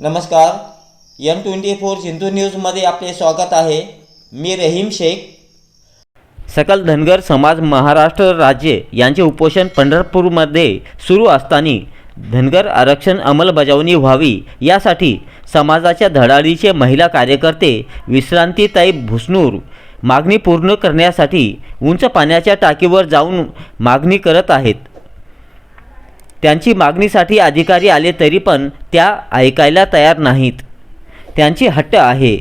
नमस्कार M twenty four Sindhu न्यूजमध्ये आपले स्वागत आहे. मी रहीम शेख. सकल धनगर समाज महाराष्ट्र राज्य यांचे उपोषण पंढरपूरमध्ये सुरू असताना धनगर आरक्षण अंमलबजावणी व्हावी यासाठी समाजाच्या धडाडीचे महिला कार्यकर्ते विश्रांतीताई भुसनूर मागणी पूर्ण करण्यासाठी उंच पाण्याच्या टाकीवर जाऊन मागणी करत आहेत. त्यांची मागणीसाठी अधिकारी आले तरी पण त्या ऐकायला तयार नाहीत. त्यांची हट्ट आहे.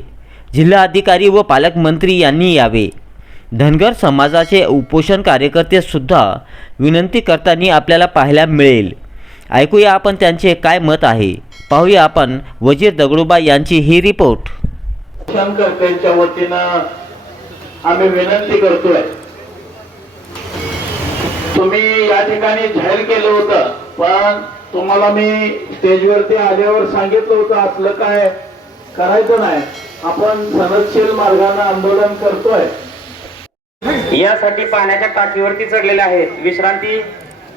जिल्हाधिकारी व पालकमंत्री यांनी यावे. धनगर समाजाचे उपोषण कार्यकर्तेसुद्धा विनंती करताना आपल्याला पाहायला मिळेल. ऐकूया आपण त्यांचे काय मत आहे. पाहूया आपण वजीर दगडूबा यांची ही रिपोर्ट. वतीनं आम्ही विनंती करतोय तुम्ही या ठिकाणी जाहीर केलं होतं पण तुम्हाला मी स्टेजवरती आल्यावर सांगितलं होतं असलं काय करायचं नाही. आपण सनदशील मार्गाने आंदोलन करतोय. यासाठी पाण्याच्या टाकीवरती चढलेले आहेत. विश्रांती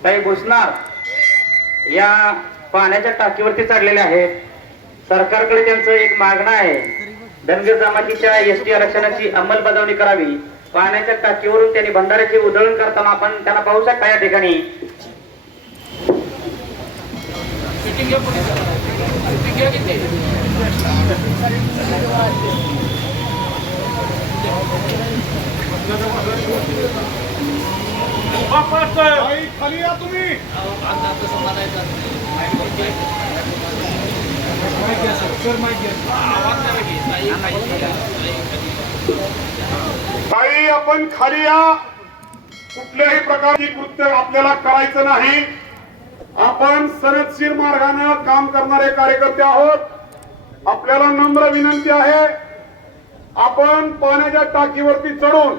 काही भुसनार या पाण्याच्या टाकीवरती चढलेले आहेत. सरकारकडे त्यांचं एक मागणं आहे. धनगर जमातीच्या एस टी आरक्षणाची अंमलबजावणी करावी. पाण्याच्या टाकीवरून त्यांनी भंडाऱ्याचे उधळण करताना आपण त्यांना पाहू शकता या ठिकाणी. खाली या तुम्ही. ताई आपण खाली या. कुठल्याही प्रकारची कृत्य आपल्याला करायचं नाही. आपण सरदशीर मार्गाने काम करणारे कार्यकर्ते आहोत. आपल्याला नम्र विनंती आहे. आपण पाण्याच्या टाकीवरती चढून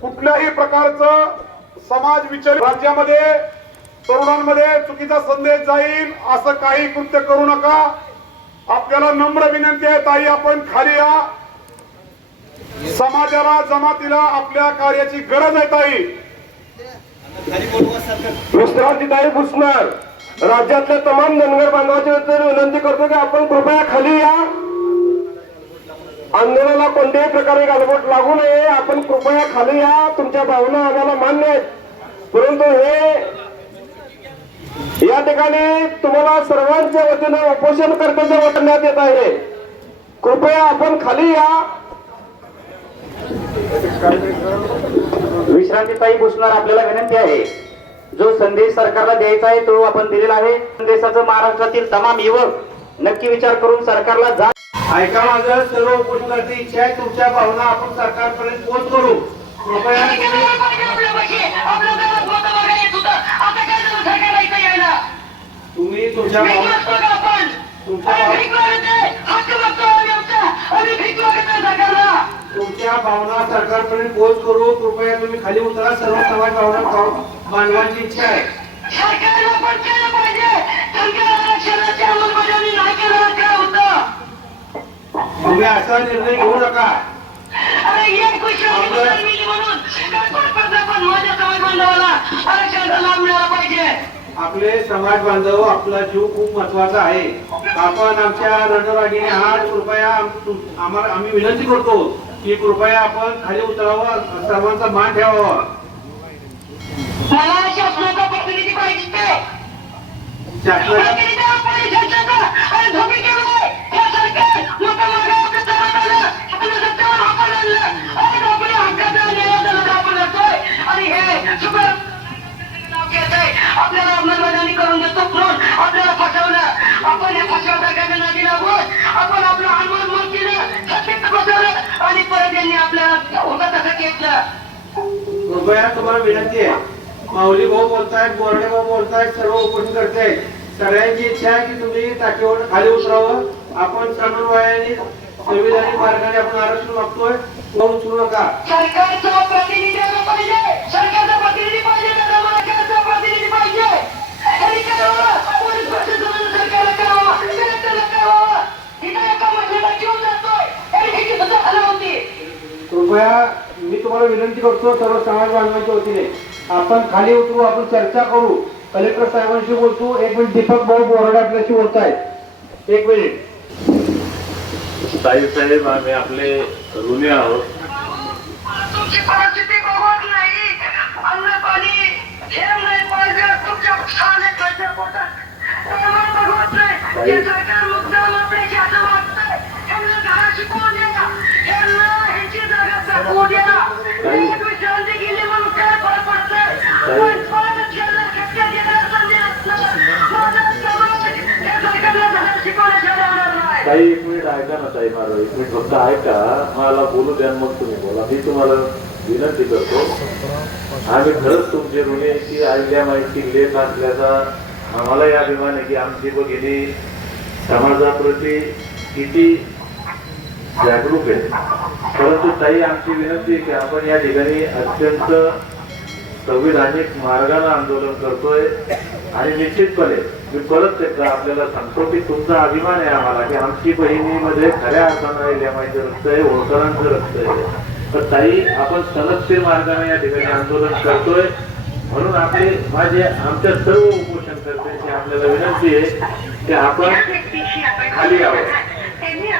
कुठल्याही प्रकारचं समाज विचार राज्यामध्ये तरुणांमध्ये चुकीचा संदेश जाईल असं काही कृत्य करू नका. आपल्याला नम्र विनंती आहे ताई आपण खाली या. समाजाला जमातीला आपल्या कार्याची गरज आहे ताई. विश्रांती ताई भुसणार राज्यातल्या तमाम धनगर बांधवाच्या विनंती करतो की आपण कृपया खाली या. आंदोलनाला कोणत्याही प्रकारे गालबोट लागू नये. आपण कृपया खाली या. तुमच्या भावना आम्हाला मान्य आहेत. परंतु हे या ठिकाणी तुम्हाला सर्वांच्या वतीनं उपोषण कर्तव्य वाटण्यात येत आहे. कृपया आपण खाली या. विश्रांतीताई भुसनार आपल्याला विनंती आहे. जो संदेश सरकारला द्यायचा आहे तो आपण दिलेला आहे. संदेशाचं महाराष्ट्रातील तमाम युवक नक्की विचार करून सरकारला जा ऐका माझं सर्व उपोषणाची इच्छा आहे तुमच्या भावना आपण सरकारपर्यंत पोहोच करू. कृपया तुम्ही- तुम्ही तुमच्या भावना तुमच्या भावना सरकारपर्यंत पोहोच करू. कृपया तुम्ही खाली उतरा. सर्व समाज भावना भाव- मानवांची इच्छा आहे. तुम्ही असा निर्णय घेऊ नका. आपले समाज बांधव आपला जीव खूप महत्त्वाचा आहे. आपण आमच्या रणरागीने हात कृपया आम्ही विनंती करतो. की कृपया आपण खाली उतरावं सर्वांचा मान ठेवावा. हे हे. आपल्याला अंमलबजावणी करून देतो म्हणून. आपल्याला फसवलं. आपण नादी लागून आपण आपलं बसवलं आणि परत यांनी आपल्याला होता तसं घेतलं. कृपया तुम्हाला विनंती आहे. माऊली भाऊ बोलतायत बोर्डे भाऊ बोलतायत सर्व उपोषण करते आहेत. सगळ्यांची इच्छा आहे की तुम्ही टाकीवर खाली उतरावं. आपण समन्वयाने संविधानिक मार्गाने आपण आरक्षण मागतोय. उचलू नका. सरकारचा कृपया मी तुम्हाला विनंती करतो सर्व समाज बांधवांच्या वतीने. आपण खाली उतरू आपण चर्चा करू. कलेक्टर साहेबांशी बोलतो. एक मिनिट दीपक भाऊ बोराडे आपल्याशी बोलत आहेत एक मिनिट. साहेब आम्ही आपले ऋणी आहोत. तुमची परिस्थिती बघवत नाही. अन्न पाणी हे नाही पाहिजे. तुमच्या ताई एक मिनिट ऐका ना ताई माझा एक मिनिट फक्त ऐका. मला बोलू द्या मग तुम्ही बोला. मी तुम्हाला विनंती करतो. आम्ही खरंच तुमचे ऋणी की आईल्या माहिती लेख असल्याचा आम्हालाही अभिमान आहे की आमची भगिनी समाजाप्रती किती जागरूक आहे. परंतु ताई आमची विनंती आहे की आपण या ठिकाणी अत्यंत संविधानिक मार्गाने आंदोलन करतोय आणि निश्चितपणे मी परत एकदा आपल्याला सांगतो की तुमचा अभिमान आहे आम्हाला की आमची बहिणीमध्ये खऱ्या अर्थानं एलएमआयचं रक्त आहे होळकरांचं रक्त आहे. तर ताई आपण सनदशीर मार्गाने या ठिकाणी आंदोलन करतोय. म्हणून आपले माझे आमच्या सर्व उपोषण करते आपल्याला विनंती आहे की आपण आपण खाली यावं. त्यांनी